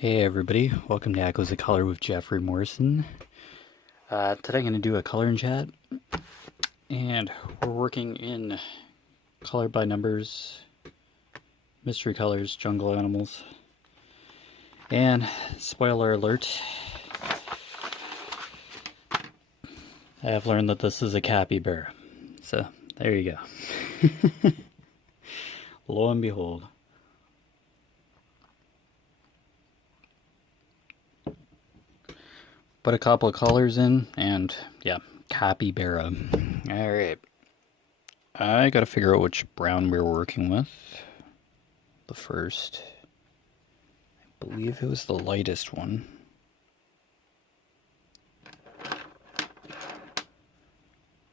Hey everybody, welcome to Echoes of Color with Jeffery Morrison. Today I'm going to do a coloring chat, and we're working in color by numbers, mystery colors, jungle animals, and spoiler alert, I have learned that this is a capybara, so there you go. Lo and behold. Put a couple of colors in, and yeah, capybara. Alright. I gotta figure out which brown we're working with. The first. I believe it was the lightest one.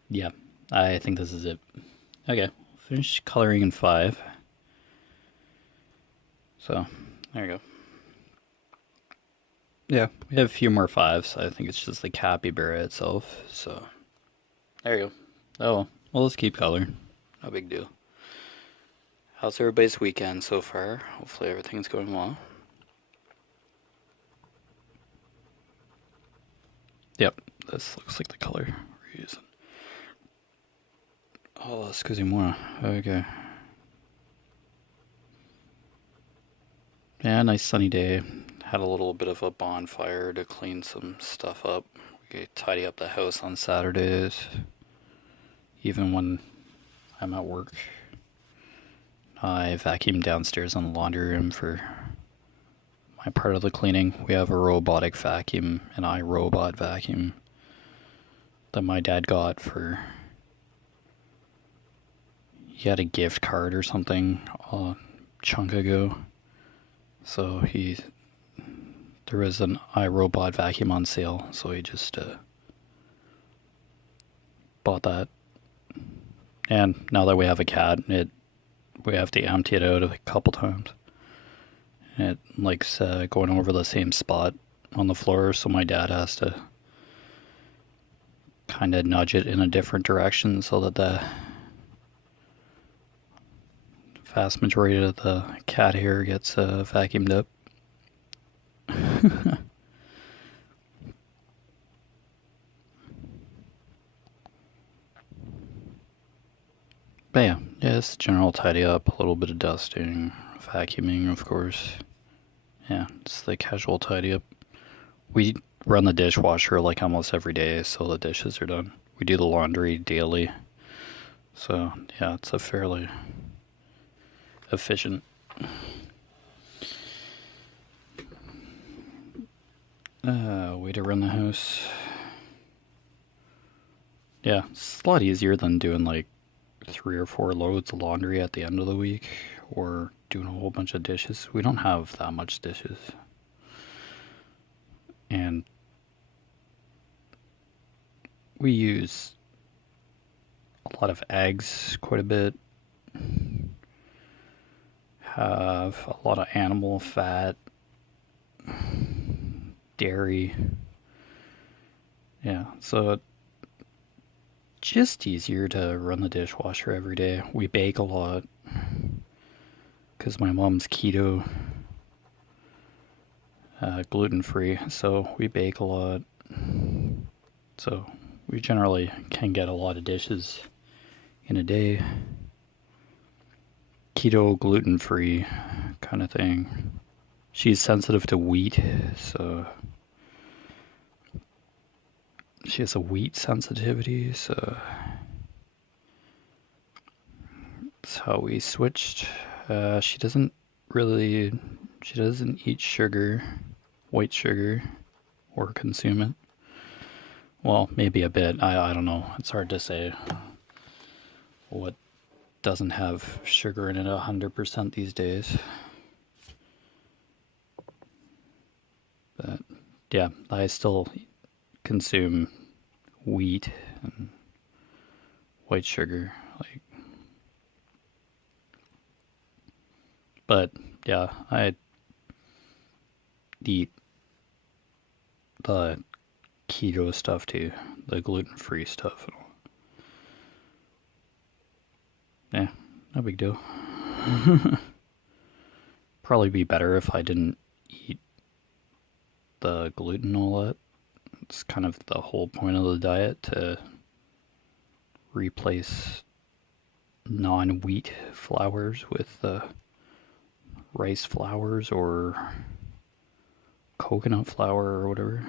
Yeah, I think this is it. Okay, finish coloring in 5. So, there you go. Yeah, we have a few more 5s. I think it's just the capybara itself. So, there you go. Oh, well, let's keep coloring. No big deal. How's everybody's weekend so far? Hopefully everything's going well. Yep, this looks like the color we're using. Oh, excusez-moi. Okay. Yeah, nice sunny day. Had a little bit of a bonfire to clean some stuff up. We tidy up the house on Saturdays, even when I'm at work. I vacuum downstairs in the laundry room for my part of the cleaning. We have a robotic vacuum, an iRobot vacuum that my dad got for... He had a gift card or something a chunk ago. So there was an iRobot vacuum on sale, so he just bought that. And now that we have a cat, we have to empty it out a couple times. And it likes going over the same spot on the floor, so my dad has to kind of nudge it in a different direction so that the vast majority of the cat hair gets vacuumed up. But yeah, just general tidy up, a little bit of dusting, vacuuming, of course. Yeah, it's the casual tidy up. We run the dishwasher like almost every day, so the dishes are done. We do the laundry daily. So yeah, it's a fairly efficient way to run the house. Yeah, it's a lot easier than doing like 3 or 4 loads of laundry at the end of the week or doing a whole bunch of dishes. We don't have that much dishes. And we use a lot of eggs quite a bit. Have a lot of animal fat, dairy. Yeah, so just easier to run the dishwasher every day. We bake a lot because my mom's keto, gluten-free, so we bake a lot. So we generally can get a lot of dishes in a day. Keto, gluten-free kind of thing. She's sensitive to wheat, so she has a wheat sensitivity, so that's how we switched. She doesn't eat sugar, white sugar, or consume it. Well, maybe a bit. I don't know. It's hard to say what doesn't have sugar in it 100% these days. But yeah, I still consume wheat and white sugar, like. But yeah, I eat the keto stuff too, the gluten-free stuff. Yeah, no big deal. Probably be better if I didn't eat the gluten and all that. It's kind of the whole point of the diet, to replace non-wheat flours with rice flours or coconut flour or whatever.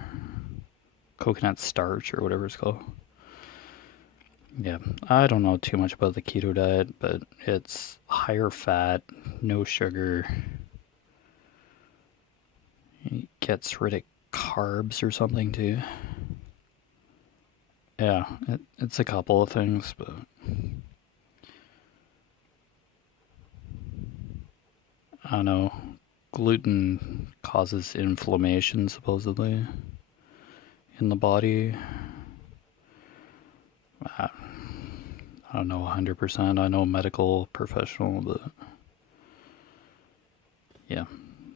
Coconut starch or whatever it's called. Yeah, I don't know too much about the keto diet, but it's higher fat, no sugar. It gets rid of carbs or something too. Yeah, it's a couple of things, but I don't know. Gluten causes inflammation supposedly in the body. I don't know 100%. I know a medical professional, but yeah.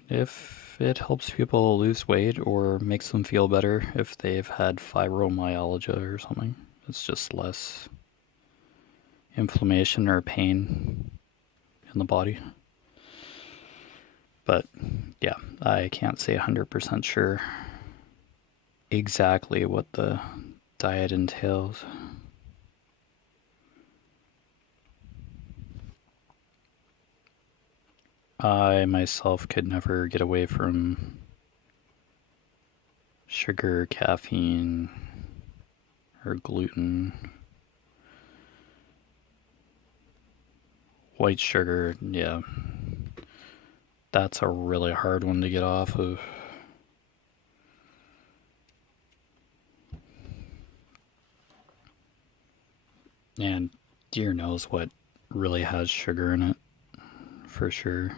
If it helps people lose weight or makes them feel better if they've had fibromyalgia or something, it's just less inflammation or pain in the body. But yeah, I can't say 100% sure exactly what the diet entails. I myself could never get away from sugar, caffeine, or gluten. White sugar, yeah. That's a really hard one to get off of. And dear knows what really has sugar in it, for sure.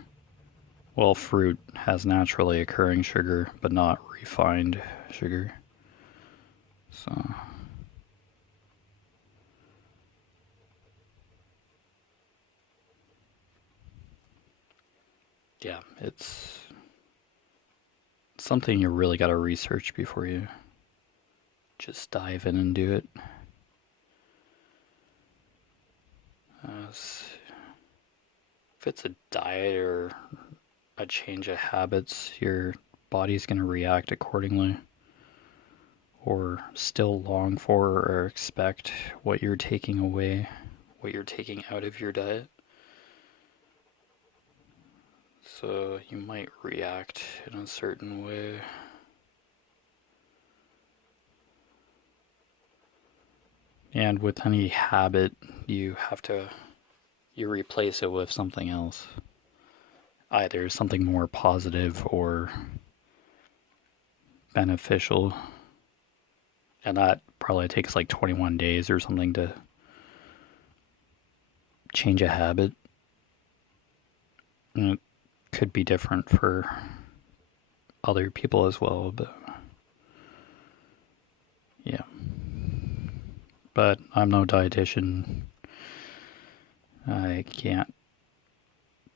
Well, fruit has naturally occurring sugar, but not refined sugar. So, yeah, it's something you really got to research before you just dive in and do it. If it's a diet or a change of habits, your body's going to react accordingly, or still long for or expect what you're taking away, what you're taking out of your diet. So you might react in a certain way. And with any habit, you replace it with something else. Either something more positive or beneficial. And that probably takes like 21 days or something to change a habit. And it could be different for other people as well, but yeah. But I'm no dietitian. I can't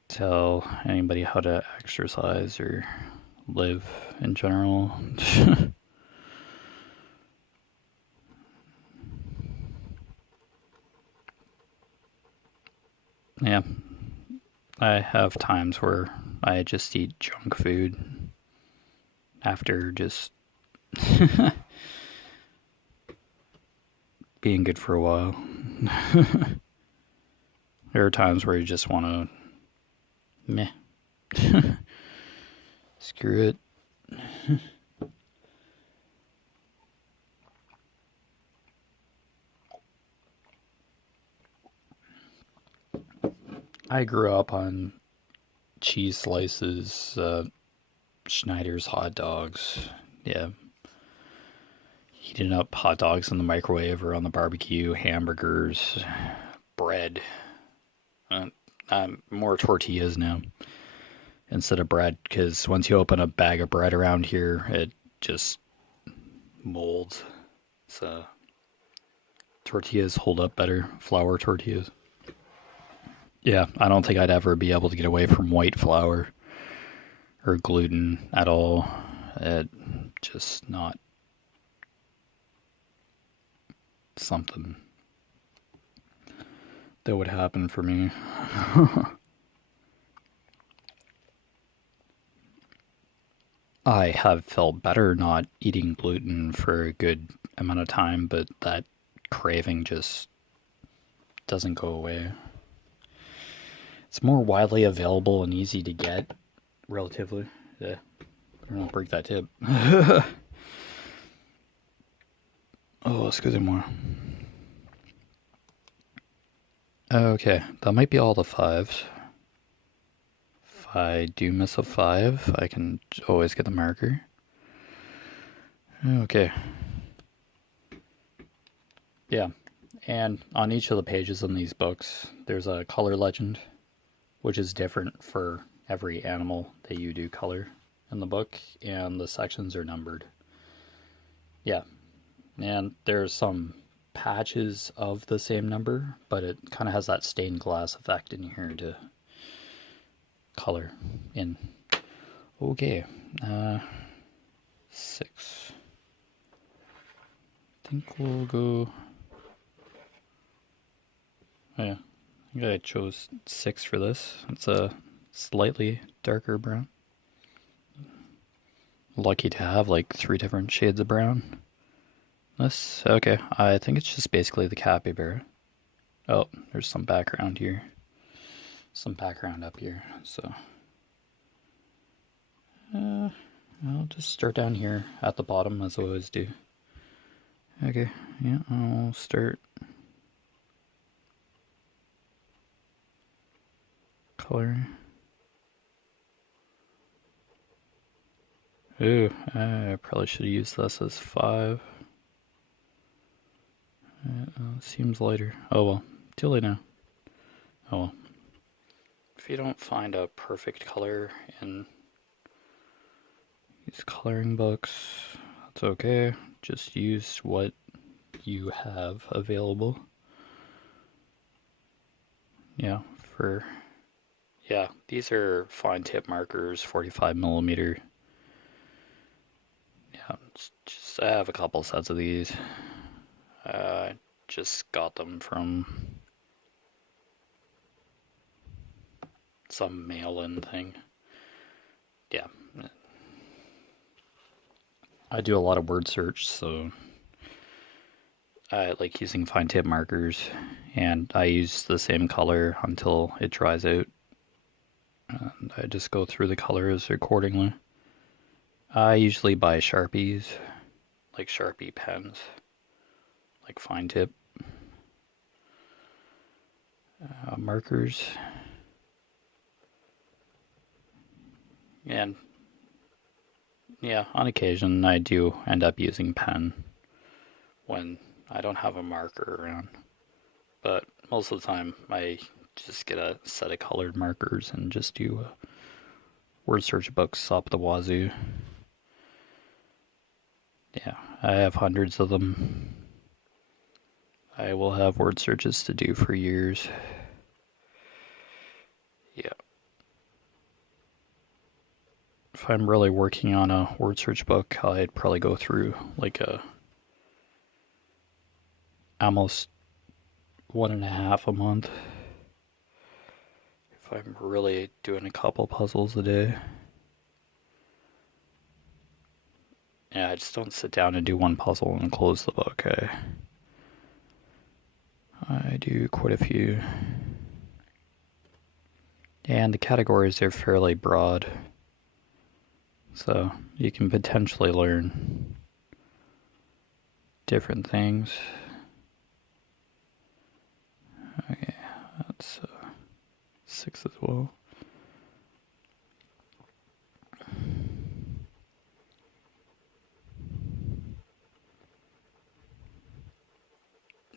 tell anybody how to exercise or live in general. Yeah, I have times where I just eat junk food after just being good for a while. There are times where you just want to meh. Screw it. I grew up on cheese slices, Schneider's hot dogs. Yeah. Heating up hot dogs in the microwave or on the barbecue, hamburgers, bread. More tortillas now instead of bread, because once you open a bag of bread around here, it just molds. So tortillas hold up better, flour tortillas. Yeah, I don't think I'd ever be able to get away from white flour or gluten at all. It just not something that would happen for me. I have felt better not eating gluten for a good amount of time, but that craving just doesn't go away. It's more widely available and easy to get, relatively. Yeah, I don't break that tip. Oh, excusez-moi. Okay, that might be all the fives. If I do miss a five, I can always get the marker. Okay. Yeah, and on each of the pages in these books, there's a color legend, which is different for every animal that you do color in the book, and the sections are numbered. Yeah, and there's some patches of the same number, but it kind of has that stained glass effect in here to color in. Okay, 6. I think we'll go. Oh yeah, I think I chose 6 for this. It's a slightly darker brown. Lucky to have like 3 different shades of brown. This, okay, I think it's just basically the capybara. Oh, there's some background here. Some background up here, so. I'll just start down here at the bottom as I always do. Okay, yeah, I'll start coloring. Ooh, I probably should have used this as 5. Seems lighter. Oh well, too late now. Oh well. If you don't find a perfect color in these coloring books, that's okay. Just use what you have available. Yeah, these are fine tip markers, 45 millimeter. Yeah, I have a couple sets of these. Just got them from some mail-in thing. Yeah. I do a lot of word search, so I like using fine tip markers, and I use the same color until it dries out. And I just go through the colors accordingly. I usually buy Sharpies, like Sharpie pens, like fine tip markers. And yeah, on occasion I do end up using pen when I don't have a marker around. But most of the time I just get a set of colored markers and just do word search books up the wazoo. Yeah, I have hundreds of them. I will have word searches to do for years. Yeah. If I'm really working on a word search book, I'd probably go through like almost 1.5 a month. If I'm really doing a couple puzzles a day. Yeah, I just don't sit down and do one puzzle and close the book. I do quite a few. And the categories are fairly broad, so you can potentially learn different things. Okay, that's 6 as well.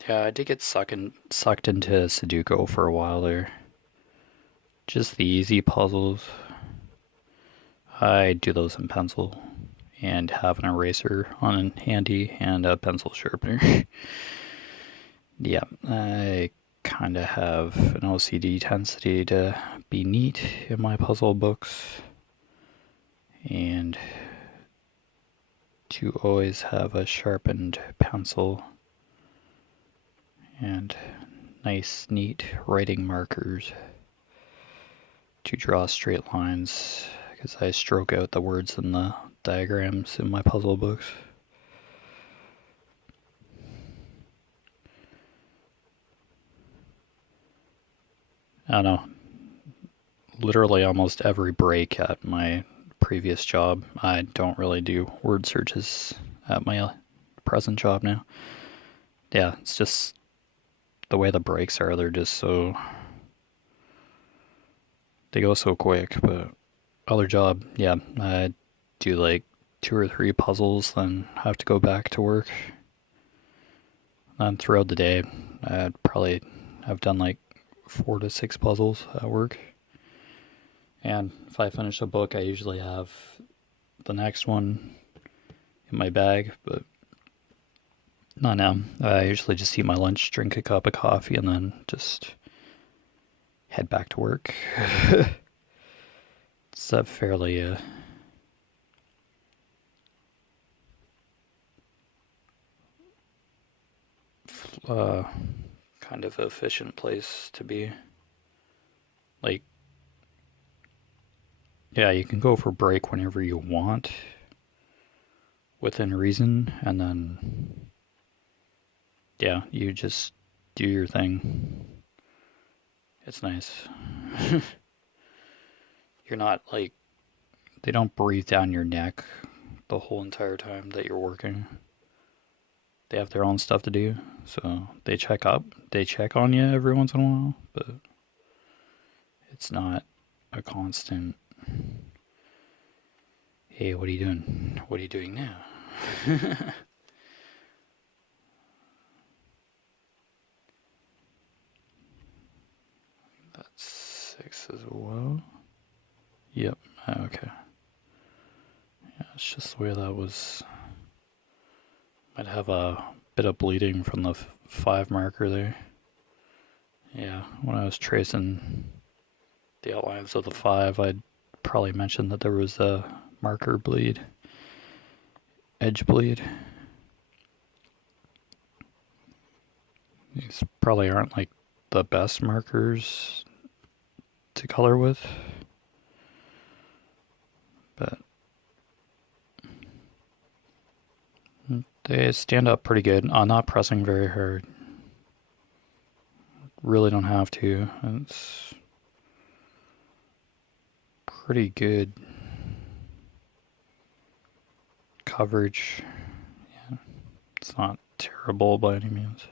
Yeah, I did get sucked into Sudoku for a while there. Just the easy puzzles. I do those in pencil and have an eraser on handy and a pencil sharpener. Yeah, I kind of have an OCD tendency to be neat in my puzzle books and to always have a sharpened pencil and nice, neat writing markers to draw straight lines. because I stroke out the words in the diagrams in my puzzle books. I don't know. Literally almost every break at my previous job, I don't really do word searches at my present job now. Yeah, it's just the way the breaks are, they're just so... They go so quick, but other job, yeah, I do like 2 or 3 puzzles, then have to go back to work. And throughout the day, I'd probably have done like 4 to 6 puzzles at work. And if I finish a book, I usually have the next one in my bag, but not now. I usually just eat my lunch, drink a cup of coffee, and then just head back to work. It's a fairly kind of efficient place to be. Like, yeah, you can go for break whenever you want, within reason, and then, yeah, you just do your thing. It's nice. You're not like, they don't breathe down your neck the whole entire time that you're working. They have their own stuff to do, so they check on you every once in a while, but it's not a constant, hey, what are you doing? What are you doing now? That's 6 as well. Yep, okay. Yeah, it's just the way that was. Might have a bit of bleeding from the 5 marker there. Yeah, when I was tracing the outlines of the 5, I'd probably mentioned that there was a marker bleed, edge bleed. These probably aren't like the best markers to color with, but they stand up pretty good. I'm not pressing very hard. Really don't have to. It's pretty good coverage. Yeah, it's not terrible by any means.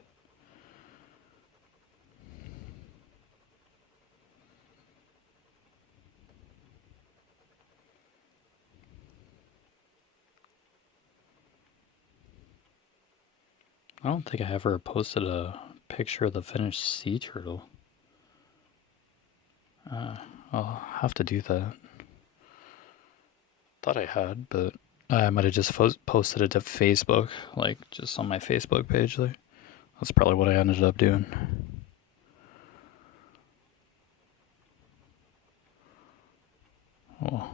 I don't think I ever posted a picture of the finished sea turtle. I'll have to do that. Thought I had, but I might have just posted it to Facebook, like just on my Facebook page there. That's probably what I ended up doing. Oh.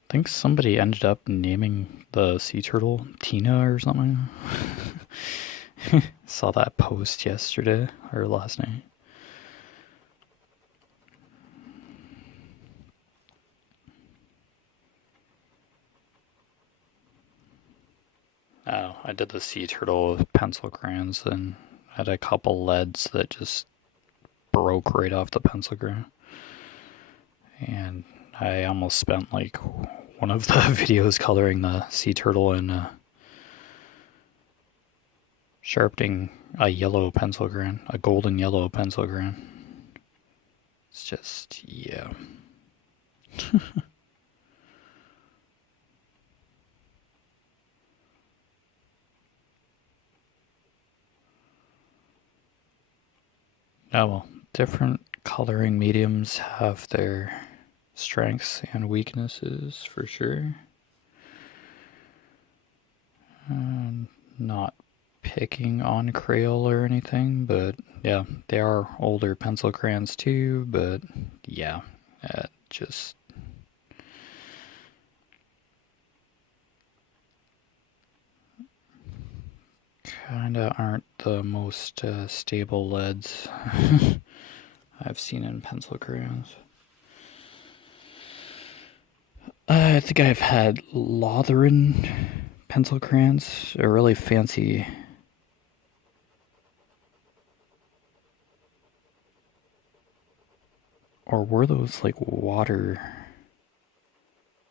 I think somebody ended up naming the sea turtle Tina or something. Saw that post yesterday or last night. Oh, I did the sea turtle with pencil crayons and had a couple leads that just broke right off the pencil crayon. And I almost spent like one of the videos coloring the sea turtle and sharpening a yellow pencil crayon, a golden yellow pencil crayon. It's just, yeah. Oh well, different coloring mediums have their strengths and weaknesses for sure. Not picking on Crayola or anything, but yeah, they are older pencil crayons too, but yeah, just kinda aren't the most stable leads I've seen in pencil crayons. I think I've had Lotheren pencil crayons, a really fancy. Or were those like water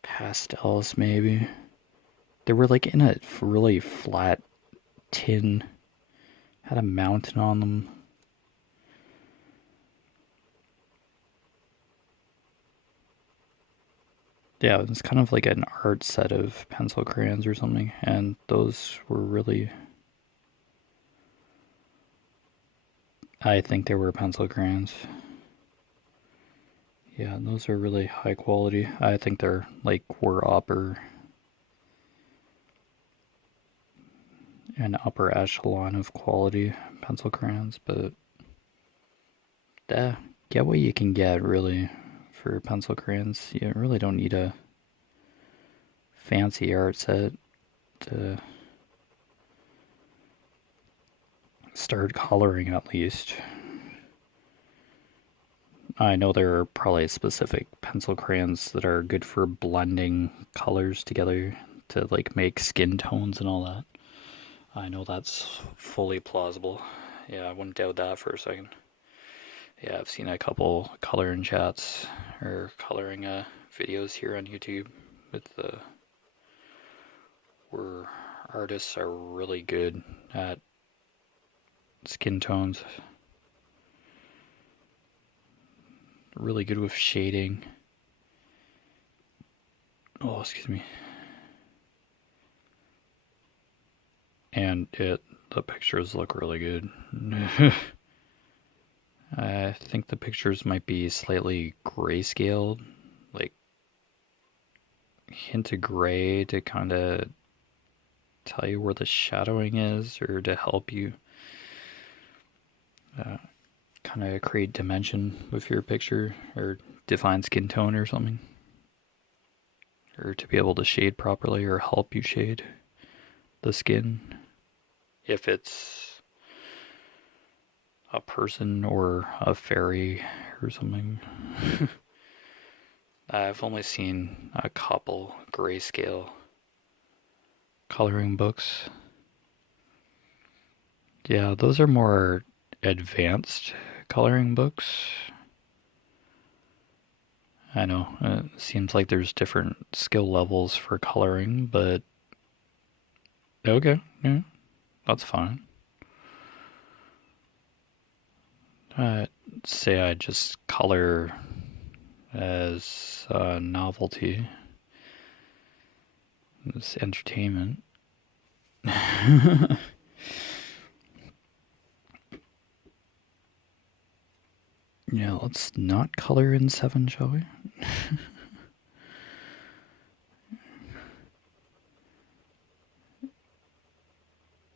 pastels, maybe? They were like in a really flat tin, had a mountain on them. Yeah, it was kind of like an art set of pencil crayons or something, and those were really. I think they were pencil crayons. Yeah, those are really high quality. I think they're like were an upper echelon of quality pencil crayons, but get what you can get really for pencil crayons. You really don't need a fancy art set to start coloring at least. I know there are probably specific pencil crayons that are good for blending colors together to like make skin tones and all that. I know that's fully plausible. Yeah, I wouldn't doubt that for a second. Yeah, I've seen a couple coloring chats or coloring videos here on YouTube with where artists are really good at skin tones, really good with shading. Oh, excuse me. And the pictures look really good. I think the pictures might be slightly grayscaled, like hint of gray to kind of tell you where the shadowing is, or to help you kind of create dimension with your picture, or define skin tone or something, or to be able to shade properly, or help you shade the skin if it's a person or a fairy or something. I've only seen a couple grayscale coloring books. Yeah, those are more advanced coloring books. I know, it seems like there's different skill levels for coloring, but okay, yeah, that's fine. I'd say I just color as a novelty, as entertainment. Yeah, let's not color in 7, shall we?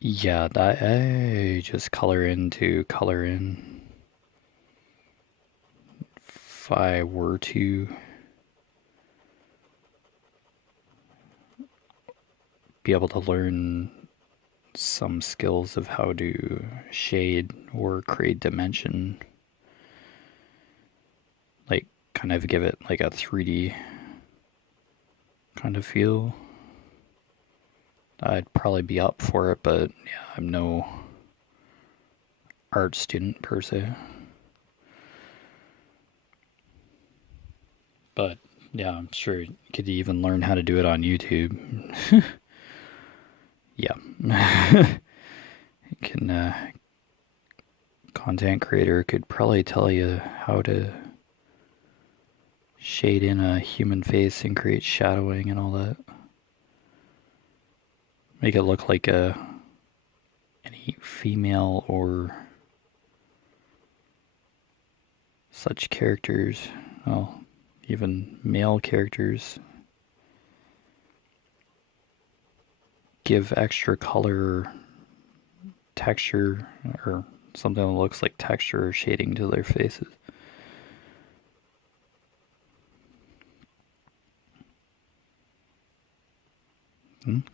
Yeah, I just color in to color in. If I were to be able to learn some skills of how to shade or create dimension, like kind of give it like a 3D kind of feel, I'd probably be up for it, but yeah, I'm no art student per se. But yeah, I'm sure you could even learn how to do it on YouTube. Yeah. You can, content creator could probably tell you how to shade in a human face and create shadowing and all that. Make it look like any female or such characters. Well, even male characters. Give extra color, texture, or something that looks like texture or shading to their faces.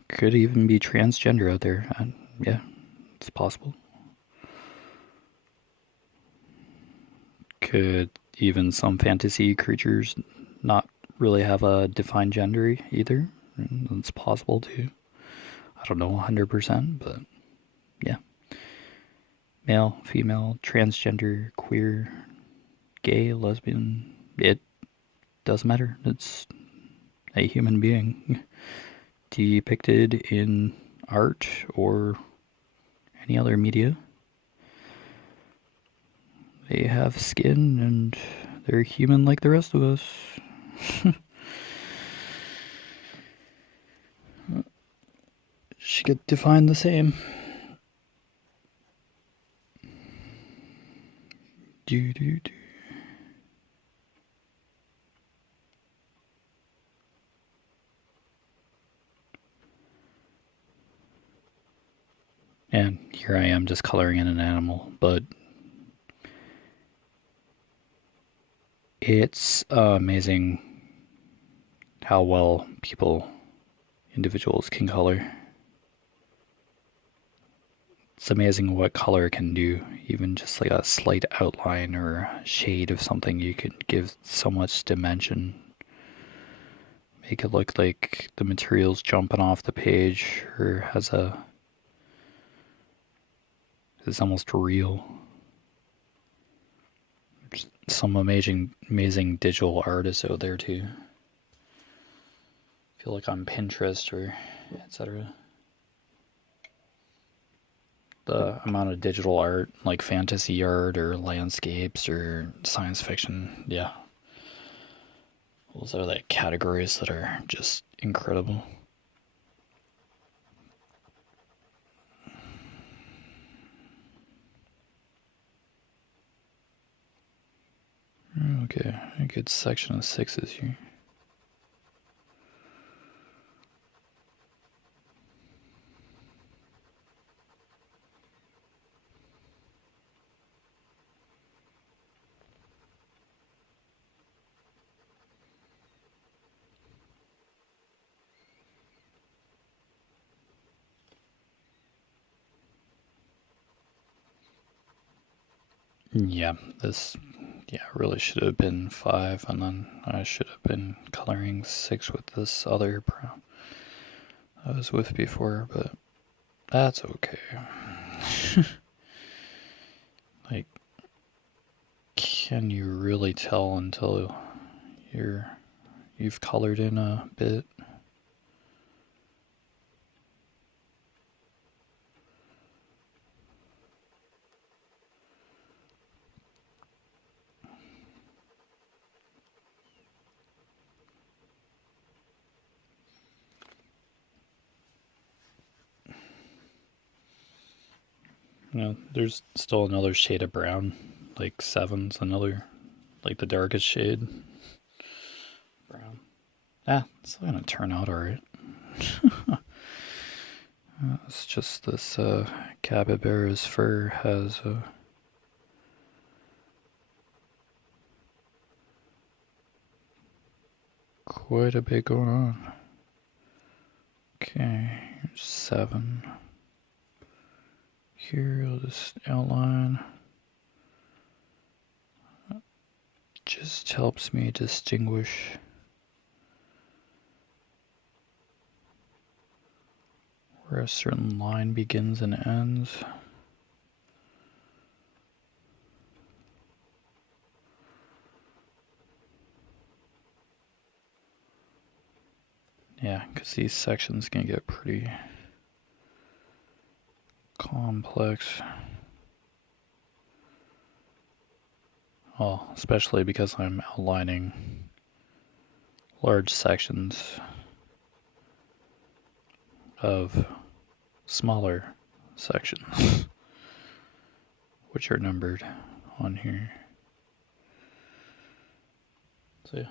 Could even be transgender out there. Yeah, It's possible. Could even some fantasy creatures not really have a defined gender either? It's possible too. I don't know 100%, but yeah. Male, female, transgender, queer, gay, lesbian, it doesn't matter. It's a human being depicted in art or any other media. They have skin and they're human like the rest of us. Should get defined the same. Do do do. And here I am just coloring in an animal, but it's amazing how well individuals can color. It's amazing what color can do. Even just like a slight outline or a shade of something, you can give so much dimension. Make it look like the material's jumping off the page or it's almost real. There's some amazing digital artists out there too. I feel like on Pinterest or etc. The amount of digital art, like fantasy art or landscapes or science fiction, yeah. Those are the categories that are just incredible. Okay, a good section of 6s here. Yeah, this really should have been 5, and then I should have been coloring 6 with this other brown I was with before, but that's okay. Like, can you really tell until you've colored in a bit? There's still another shade of brown, like 7's another, like the darkest shade. Brown. It's gonna turn out alright. It's just this capybara's fur has quite a bit going on. Okay, here's 7. Here, I'll just outline. Just helps me distinguish where a certain line begins and ends. Yeah, because these sections can get pretty complex. Well, especially because I'm outlining large sections of smaller sections, which are numbered on here. So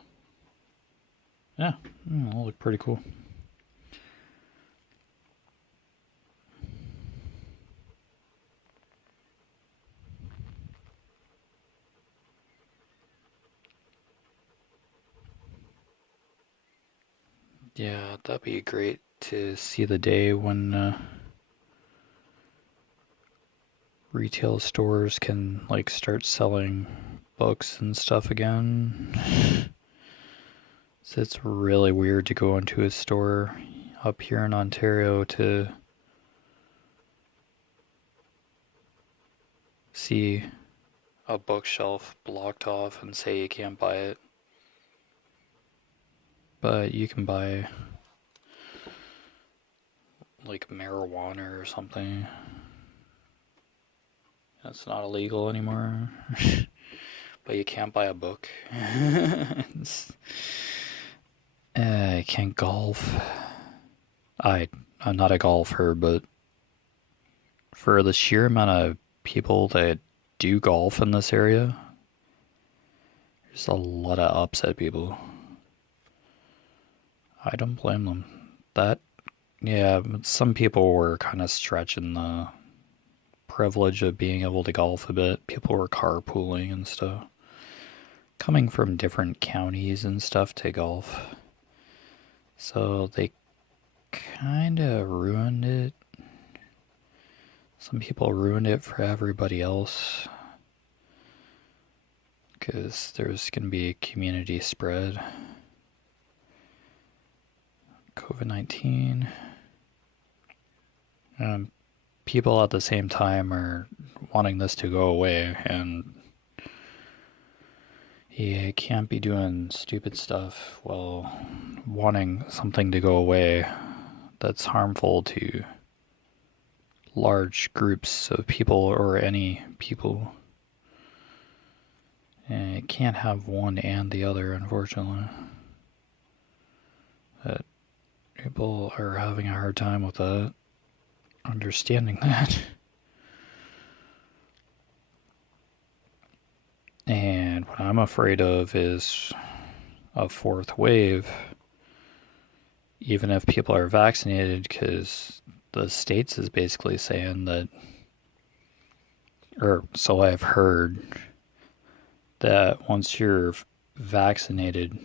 yeah, it'll look pretty cool. Yeah, that'd be great to see the day when retail stores can like start selling books and stuff again. So it's really weird to go into a store up here in Ontario to see a bookshelf blocked off and say you can't buy it. But you can buy like marijuana or something. That's not illegal anymore. But you can't buy a book. I can't golf. I'm not a golfer, but for the sheer amount of people that do golf in this area, there's a lot of upset people. I don't blame them. Yeah, some people were kind of stretching the privilege of being able to golf a bit. People were carpooling and stuff. Coming from different counties and stuff to golf. So they kind of ruined it. Some people ruined it for everybody else. Because there's going to be a community spread. COVID-19. People at the same time are wanting this to go away, and you can't be doing stupid stuff while wanting something to go away that's harmful to large groups of people or any people. And you can't have one and the other, unfortunately. That people are having a hard time with that, understanding that. And what I'm afraid of is a fourth wave, even if people are vaccinated, because the States is basically saying that, or so I've heard, that once you're vaccinated,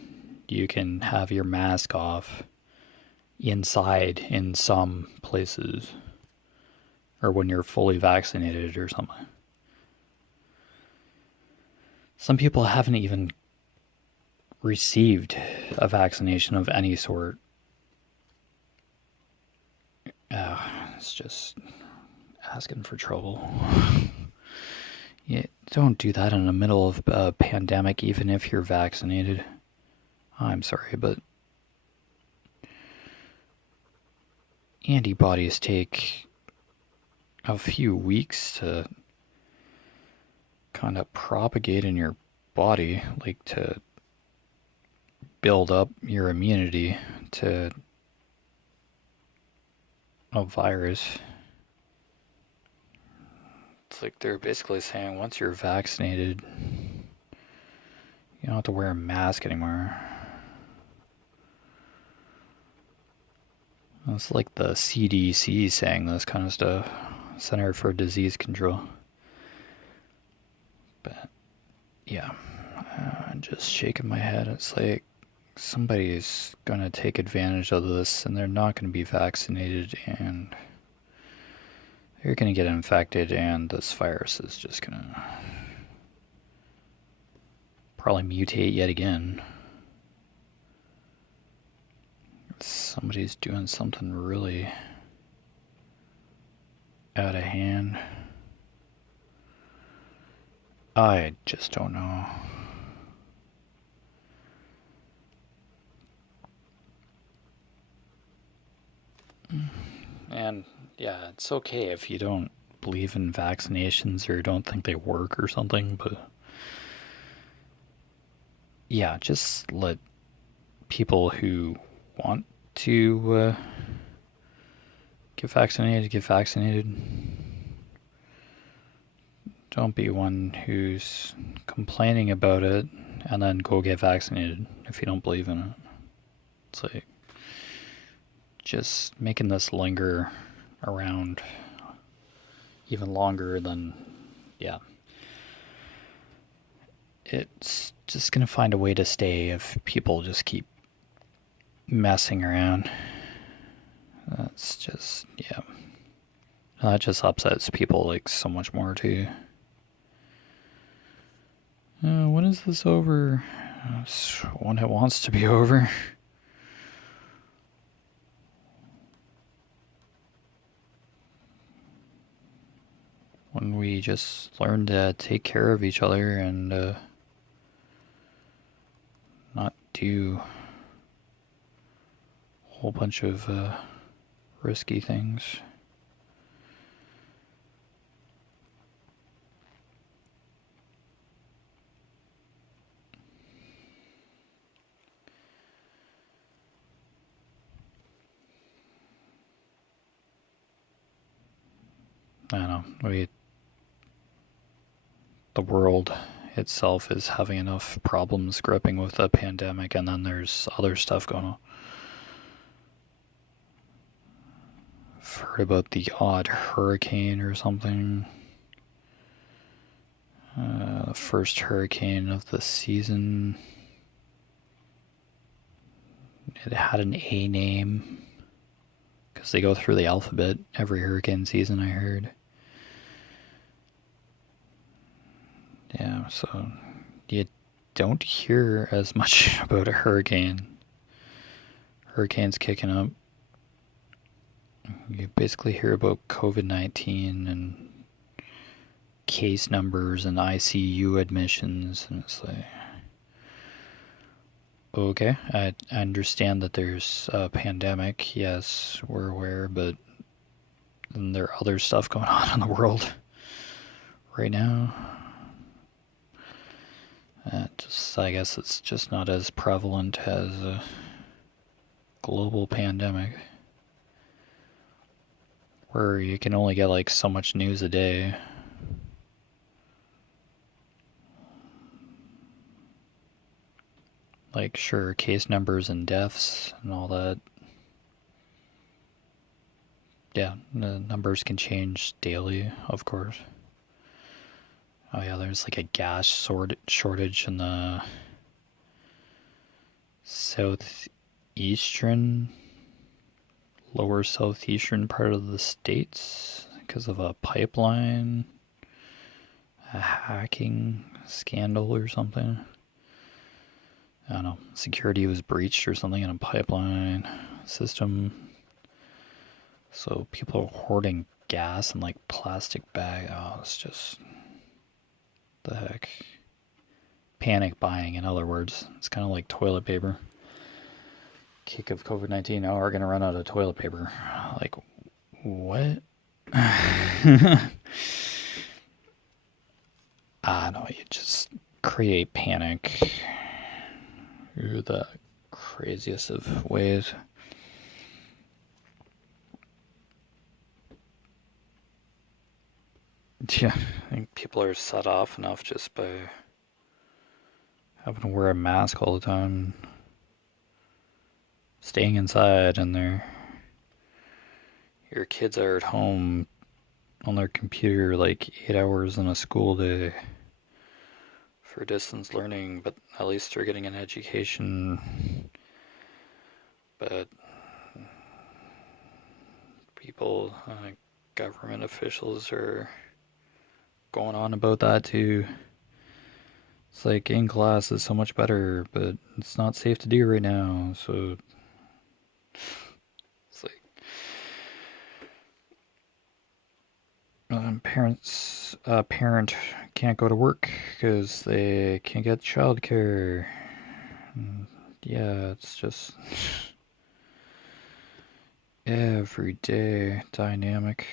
you can have your mask off inside in some places, or when you're fully vaccinated or something. Some people haven't even received a vaccination of any sort. It's just asking for trouble. You don't do that in the middle of a pandemic, even if you're vaccinated. I'm sorry, but antibodies take a few weeks to kind of propagate in your body, like to build up your immunity to a virus. It's like they're basically saying once you're vaccinated, you don't have to wear a mask anymore. It's like the CDC saying this kind of stuff, Center for Disease Control. But yeah, I'm just shaking my head. It's like somebody's gonna take advantage of this, and they're not gonna be vaccinated, and they're gonna get infected, and this virus is just gonna probably mutate yet again. Somebody's doing something really out of hand. I just don't know. And yeah, it's okay if you don't believe in vaccinations or don't think they work or something, but yeah, just let people who want to get vaccinated. Don't be one who's complaining about it and then go get vaccinated if you don't believe in it. It's like just making this linger around even longer than, yeah. It's just gonna find a way to stay if people just keep messing around. That's just, yeah. And that just upsets people like so much more too. When is this over? It's when it wants to be over. When we just learn to take care of each other and not do a whole bunch of risky things. I don't know. The world itself is having enough problems gripping with the pandemic, and then there's other stuff going on. I've heard about the odd hurricane or something. The first hurricane of the season. It had an A name because they go through the alphabet every hurricane season, I heard. Yeah, so you don't hear as much about a hurricane. Hurricanes kicking up. You basically hear about COVID-19 and case numbers and ICU admissions, and it's like, okay, I understand that there's a pandemic. Yes, we're aware, but then there are other stuff going on in the world right now. I guess it's just not as prevalent as a global pandemic, where you can only get like so much news a day. Like, sure, case numbers and deaths and all that. Yeah, the numbers can change daily, of course. Oh yeah, there's like a gas shortage in the lower southeastern part of the states because of a pipeline, a hacking scandal or something. I don't know, security was breached or something in a pipeline system. So people are hoarding gas in like plastic bag. Oh, it's just the heck. Panic buying, in other words. It's kind of like toilet paper. Kick of COVID-19. Oh, we're going to run out of toilet paper. Like, what? I don't know. You just create panic through the craziest of ways. Yeah, I think people are set off enough just by having to wear a mask all the time, staying inside, and your kids are at home on their computer like 8 hours in a school day for distance learning, but at least they're getting an education. But people, government officials are going on about that too. It's like, in class is so much better, but it's not safe to do right now, so it's like parent can't go to work because they can't get childcare. Yeah, it's just everyday dynamic,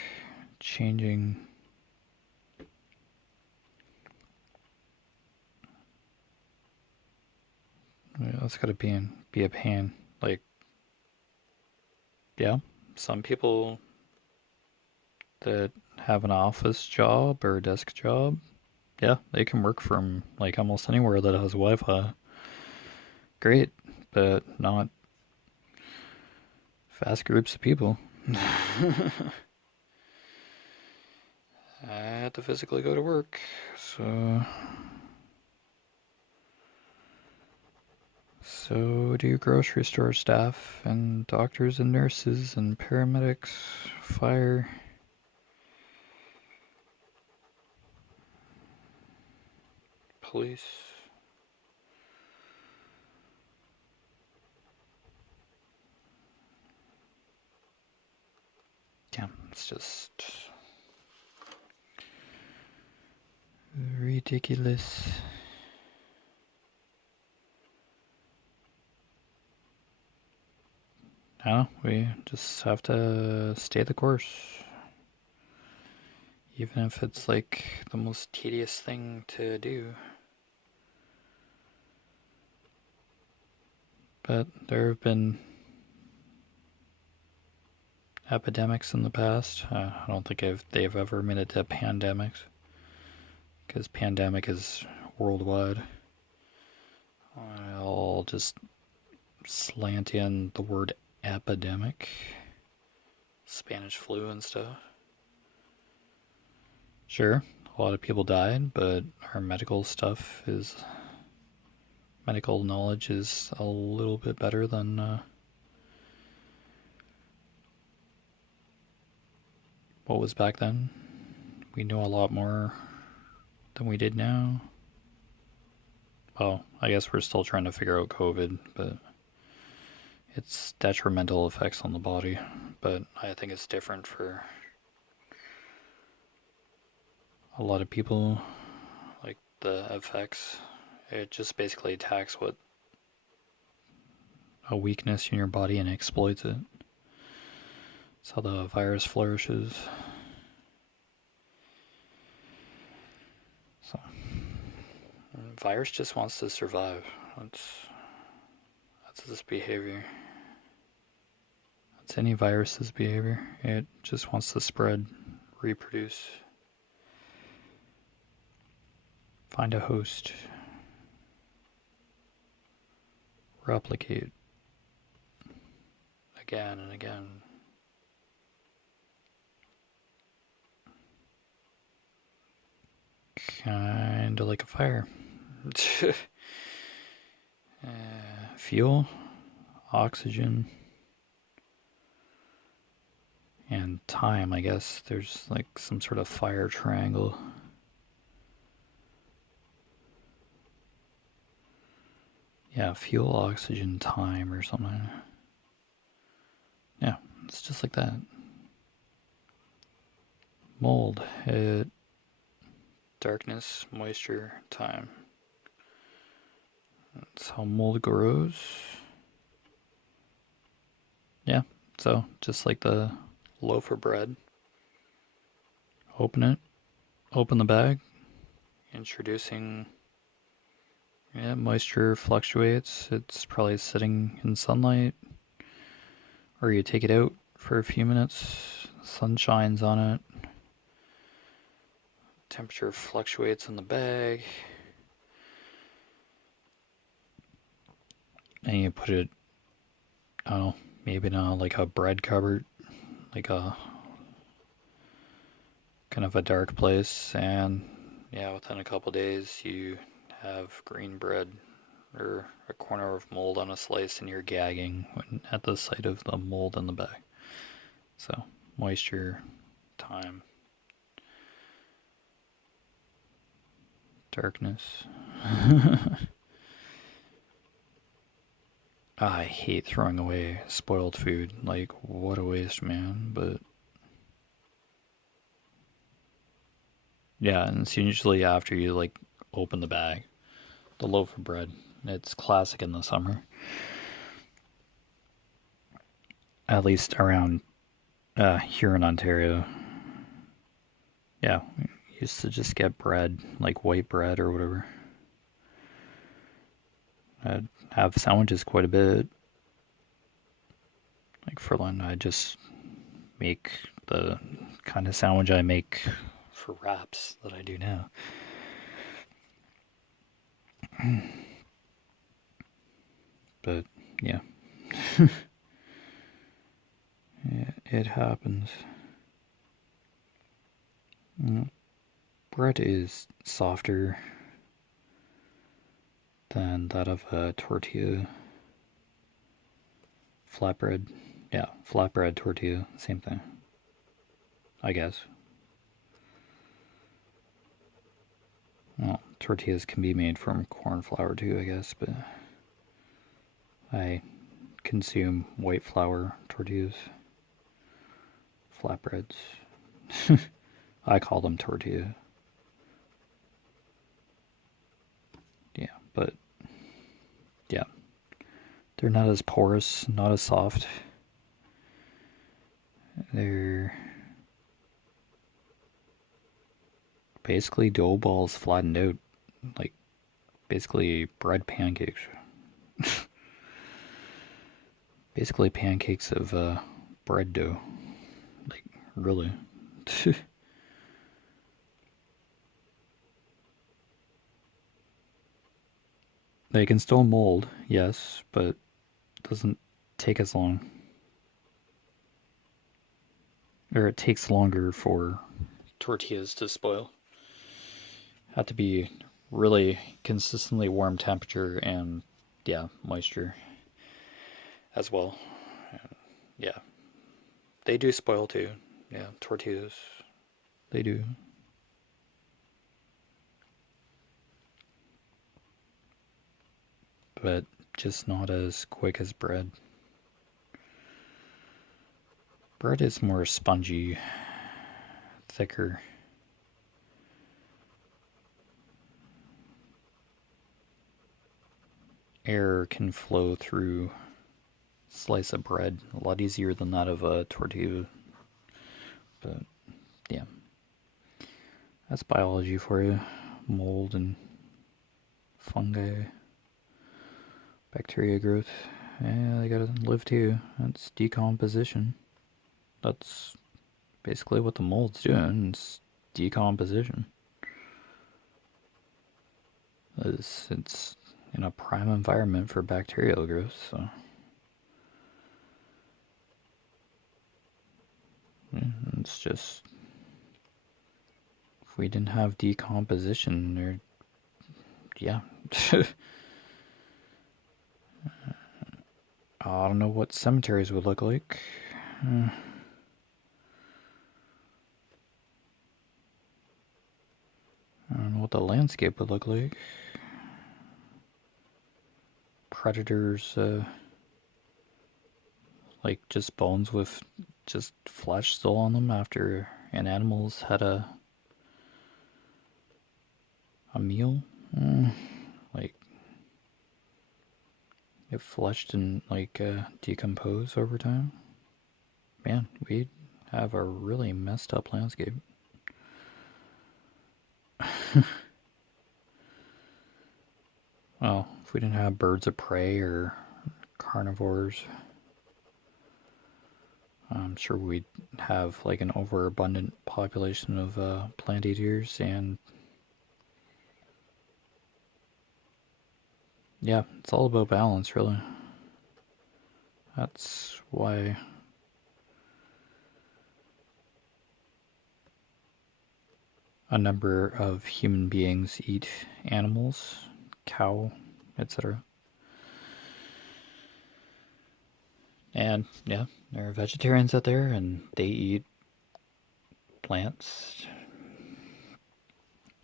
changing. Yeah, that's gotta be a pain. Like, yeah, some people that have an office job or a desk job, yeah, they can work from like almost anywhere that has Wi-Fi. Great, but not vast groups of people. I had to physically go to work, so do grocery store staff and doctors and nurses and paramedics, fire. police. Yeah, it's just ridiculous. No, we just have to stay the course. Even if it's like the most tedious thing to do. But there have been epidemics in the past. I don't think they've ever made it to pandemics. Because pandemic is worldwide. I'll just slant in the word epidemic. Spanish flu and stuff. Sure, a lot of people died, but our medical knowledge is a little bit better than what was back then. We know a lot more than we did now. Well, I guess we're still trying to figure out COVID, but its detrimental effects on the body. But I think it's different for a lot of people, like the effects. It just basically attacks a weakness in your body and exploits it. That's how the virus flourishes. So, the virus just wants to survive. That's its behavior. That's any virus's behavior. It just wants to spread, reproduce, find a host, replicate again and again. Kinda like a fire. Fuel, oxygen, and time, I guess. There's like some sort of fire triangle. Yeah, fuel, oxygen, time, or something. Yeah, it's just like that. Mold. Darkness, moisture, time. That's how mold grows. Yeah, so just like the loaf of bread. Open it. Open the bag. Introducing... Yeah, moisture fluctuates. It's probably sitting in sunlight. Or you take it out for a few minutes. Sun shines on it. Temperature fluctuates in the bag. And you put it, I don't know, maybe in like a bread cupboard. Like a kind of a dark place. And yeah, within a couple days you have green bread or a corner of mold on a slice and you're gagging at the sight of the mold in the bag. So, moisture, time, darkness. I hate throwing away spoiled food. Like, what a waste, man. But yeah, and it's usually after you like open the bag. The loaf of bread. It's classic in the summer. At least around here in Ontario. Yeah, we used to just get bread, like white bread or whatever. I'd have sandwiches quite a bit. Like for lunch, I just make the kind of sandwich I make for wraps that I do now. But yeah. Yeah, it happens. Bread is softer than that of a tortilla. Flatbread. Yeah, flatbread, tortilla, same thing. I guess. Well, tortillas can be made from corn flour too, I guess, but I consume white flour tortillas, flatbreads. I call them tortilla. Yeah, but yeah, they're not as porous, not as soft. They're basically dough balls flattened out, like basically bread pancakes. Basically pancakes of bread dough. Like, really. They can still mold, yes, but it doesn't take as long. Or it takes longer for tortillas to spoil. Have to be really consistently warm temperature and, yeah, moisture as well. Yeah. They do spoil too. Yeah, tortillas. They do. But just not as quick as bread. Bread is more spongy, thicker. Air can flow through a slice of bread a lot easier than that of a tortilla. But yeah, that's biology for you. Mold and fungi, bacteria growth. Yeah, they gotta live too. That's decomposition. That's basically what the mold's doing. It's decomposition. It's in a prime environment for bacterial growth, so yeah, it's just if we didn't have decomposition, or yeah, I don't know what cemeteries would look like. I don't know what the landscape would look like. Predators, like just bones with just flesh still on them after an animal's had a meal. Like if flesh didn't like decompose over time, man, we'd have a really messed up landscape. Well, if we didn't have birds of prey or carnivores, I'm sure we'd have like an overabundant population of plant eaters, and yeah, it's all about balance, really. That's why a number of human beings eat animals, cow, etc. And yeah, there are vegetarians out there and they eat plants.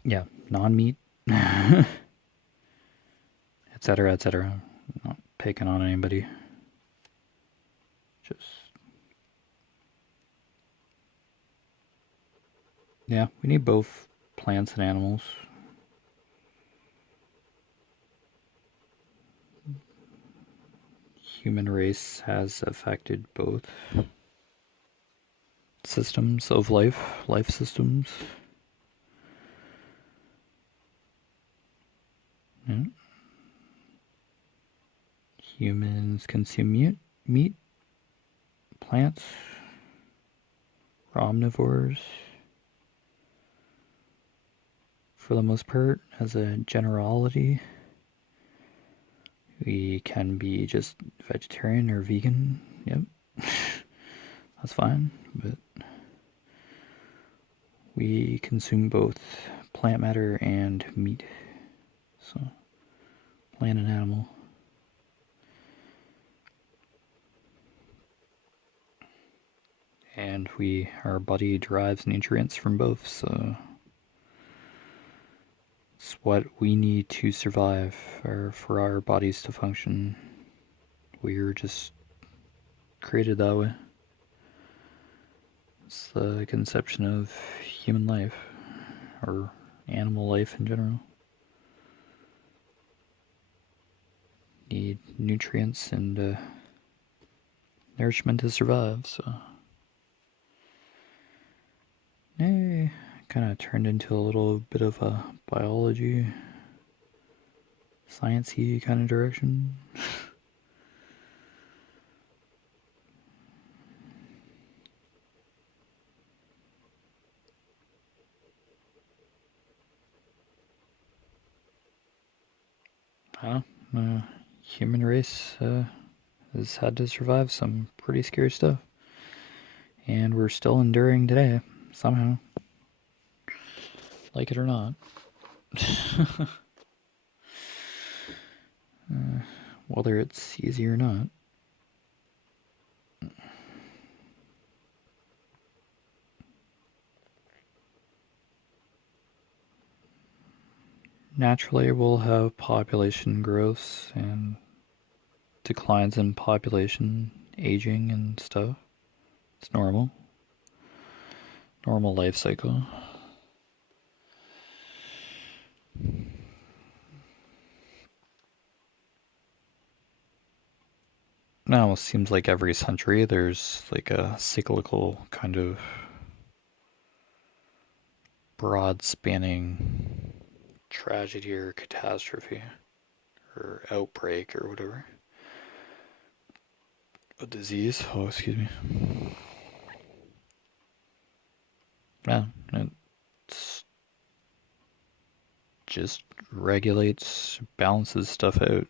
Yeah, non-meat, etc., etc. Not picking on anybody. Just yeah, we need both plants and animals. Human race has affected both systems of life systems. Yeah. Humans consume meat, plants, omnivores. For the most part, as a generality, we can be just vegetarian or vegan. Yep. That's fine, but we consume both plant matter and meat. So, plant and animal. And our body derives nutrients from both, so It's what we need to survive, or for our bodies to function. We're just created that way. It's the conception of human life, or animal life in general. Need nutrients and nourishment to survive, so. Kind of turned into a little bit of a biology, sciencey kind of direction. I don't know. Human race has had to survive some pretty scary stuff. And we're still enduring today, somehow. Like it or not. Whether it's easy or not. Naturally, we'll have population growths and declines in population, aging and stuff. It's normal. Normal life cycle. Now it seems like every century there's like a cyclical kind of broad spanning tragedy or catastrophe or outbreak or whatever. A disease. Oh, excuse me. Yeah, it's just regulates, balances stuff out.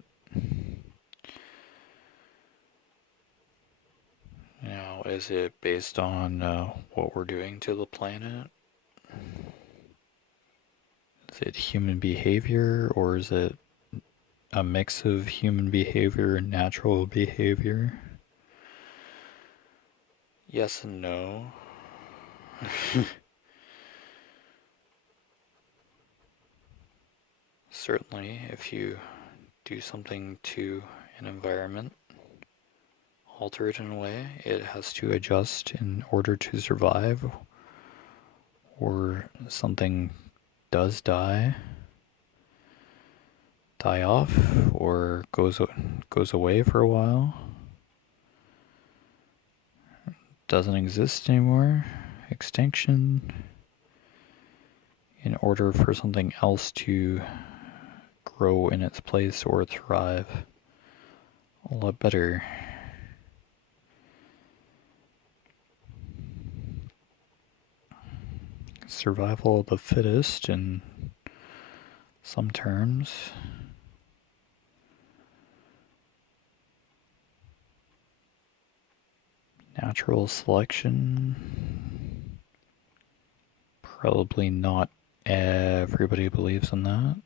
Now, is it based on what we're doing to the planet? Is it human behavior, or is it a mix of human behavior and natural behavior? Yes and no. Certainly, if you do something to an environment, alter it in a way, it has to adjust in order to survive, or something does die off, or goes away for a while, doesn't exist anymore, extinction, in order for something else to grow in its place or thrive a lot better. Survival of the fittest in some terms. Natural selection. Probably not everybody believes in that.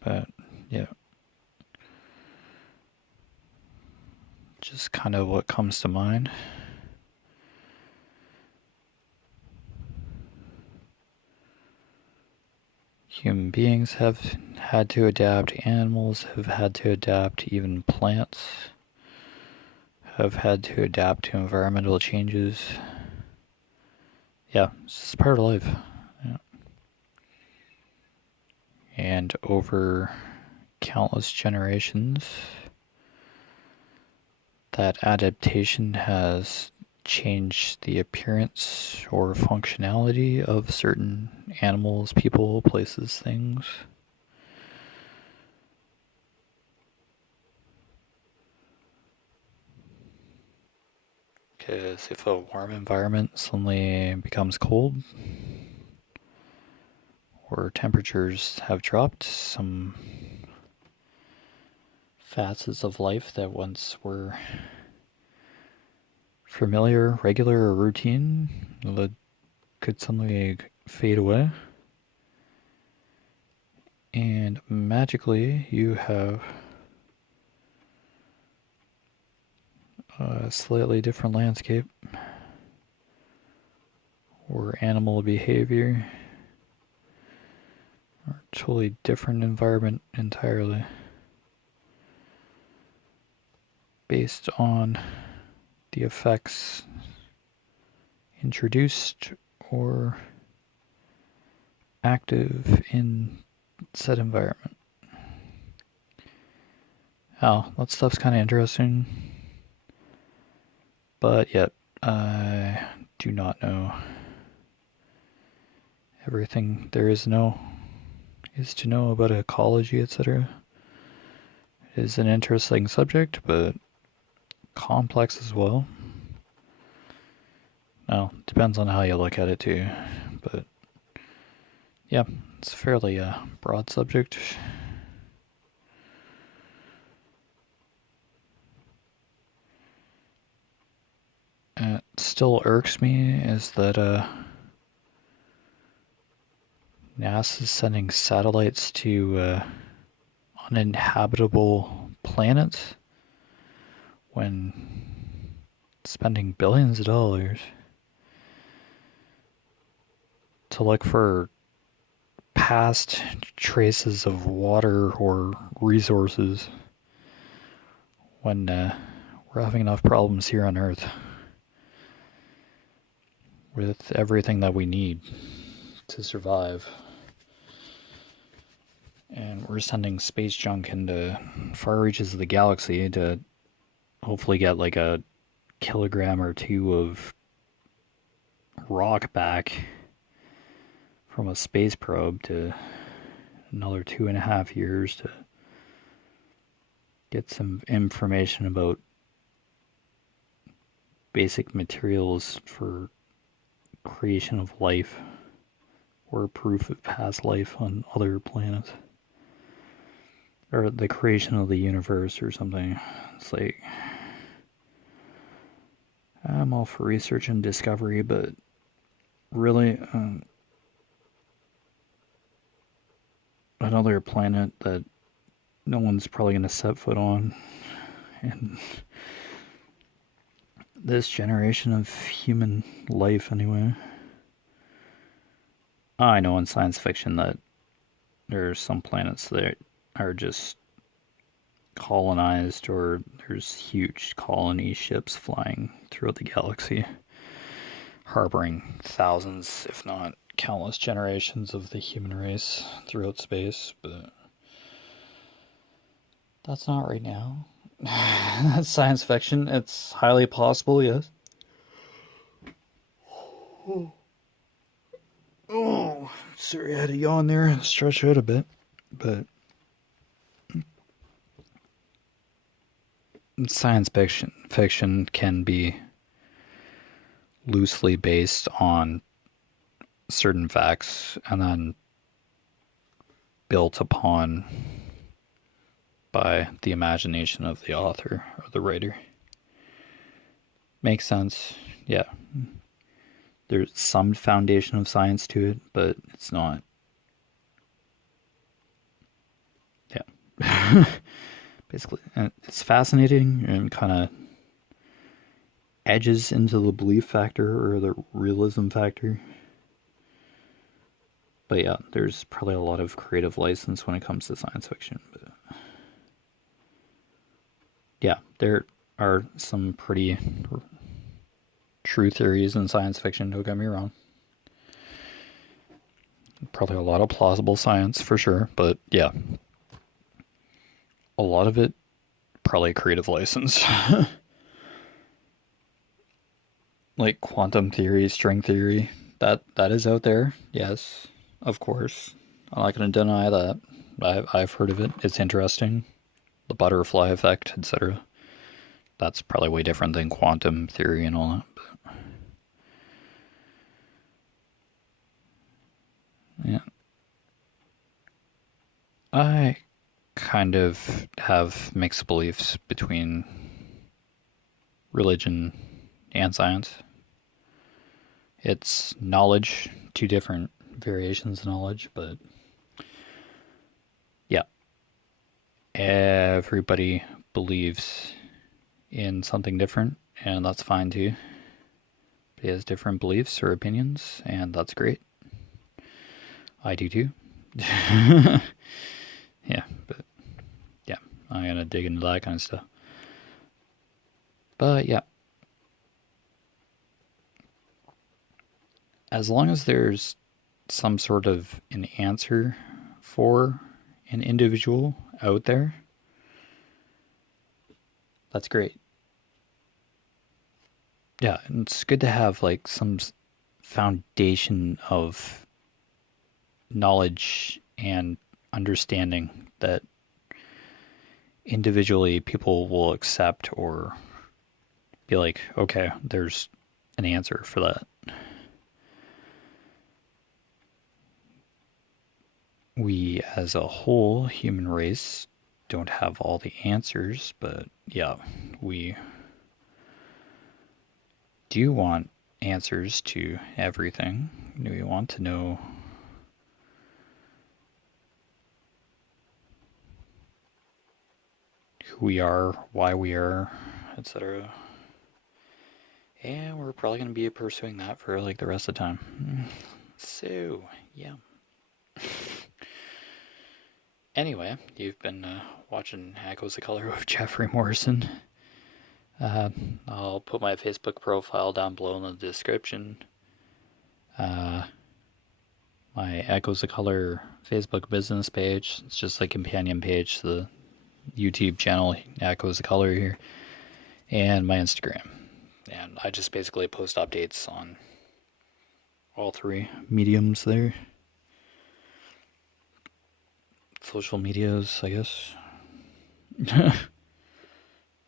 But, yeah. Just kind of what comes to mind. Human beings have had to adapt, animals have had to adapt, even plants have had to adapt to environmental changes. Yeah, it's just part of life. Yeah. And over countless generations, that adaptation has changed the appearance or functionality of certain animals, people, places, things. Because if a warm environment suddenly becomes cold, or temperatures have dropped, some facets of life that once were familiar, regular, or routine could suddenly fade away. And magically, you have a slightly different landscape or animal behavior. totally different environment entirely, based on the effects introduced or active in said environment. Oh, that stuff's kind of interesting, but yet I do not know everything there is to know about ecology, etc. It is an interesting subject, but complex as well. Now, depends on how you look at it too, but yeah, it's a fairly broad subject. It still irks me is that NASA's sending satellites to uninhabitable planets when spending billions of dollars to look for past traces of water or resources when we're having enough problems here on Earth with everything that we need to survive. And we're sending space junk into far reaches of the galaxy to hopefully get like a kilogram or two of rock back from a space probe to another 2.5 years to get some information about basic materials for creation of life or proof of past life on other planets. Or the creation of the universe or something. It's like, I'm all for research and discovery, but really, another planet that no one's probably going to set foot on. And this generation of human life, anyway. I know in science fiction that there are some planets that are just colonized, or there's huge colony ships flying throughout the galaxy, harboring thousands, if not countless generations of the human race throughout space, but that's not right now. That's science fiction. It's highly possible, yes. Oh, sorry, I had to yawn there and stretch out a bit, but science fiction can be loosely based on certain facts and then built upon by the imagination of the author or the writer. Makes sense, yeah. There's some foundation of science to it, but it's not. Yeah. Basically, it's fascinating and kind of edges into the belief factor or the realism factor. But yeah, there's probably a lot of creative license when it comes to science fiction. But yeah, there are some pretty true theories in science fiction, don't get me wrong. Probably a lot of plausible science for sure, but yeah. A lot of it, probably creative license. Like quantum theory, string theory, that is out there, yes, of course. I'm not going to deny that. I've heard of it. It's interesting. The butterfly effect, etc. That's probably way different than quantum theory and all that. But yeah. I kind of have mixed beliefs between religion and science. It's knowledge, two different variations of knowledge, but yeah. Everybody believes in something different, and that's fine too. He has different beliefs or opinions, and that's great. I do too. Yeah, but yeah, I'm gonna dig into that kind of stuff. But yeah, as long as there's some sort of an answer for an individual out there, that's great. Yeah, and it's good to have like some foundation of knowledge and understanding that individually people will accept or be like, okay, there's an answer for that. We as a whole human race don't have all the answers, but yeah, we do want answers to everything. We want to know who we are, why we are, etc. And we're probably going to be pursuing that for like the rest of the time. So, yeah. Anyway, you've been watching Echoes of Color with Jeffery Morrison. Uh, I'll put my Facebook profile down below in the description. My Echoes of Color Facebook business page. It's just a companion page to the YouTube channel Echoes of Color here. And my Instagram. And I just basically post updates on all three mediums there. Social medias, I guess.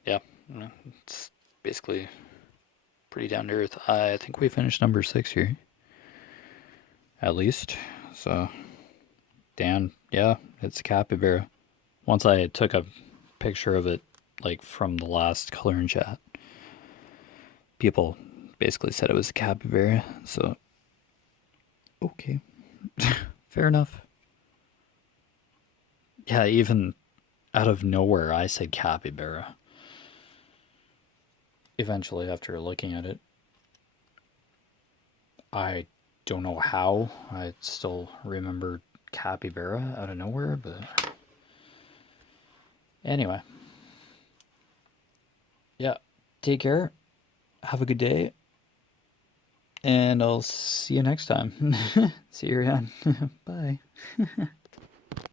Yeah, it's basically pretty down to earth. I think we finished number 6 here. At least. So, Dan, yeah, it's a capybara. Once I took a picture of it, like from the last color and chat, people basically said it was a capybara. So, okay. Fair enough. Yeah, even out of nowhere, I said capybara. Eventually, after looking at it, I don't know how. I still remember capybara out of nowhere, but anyway. Yeah, take care. Have a good day. And I'll see you next time. See you around. Bye.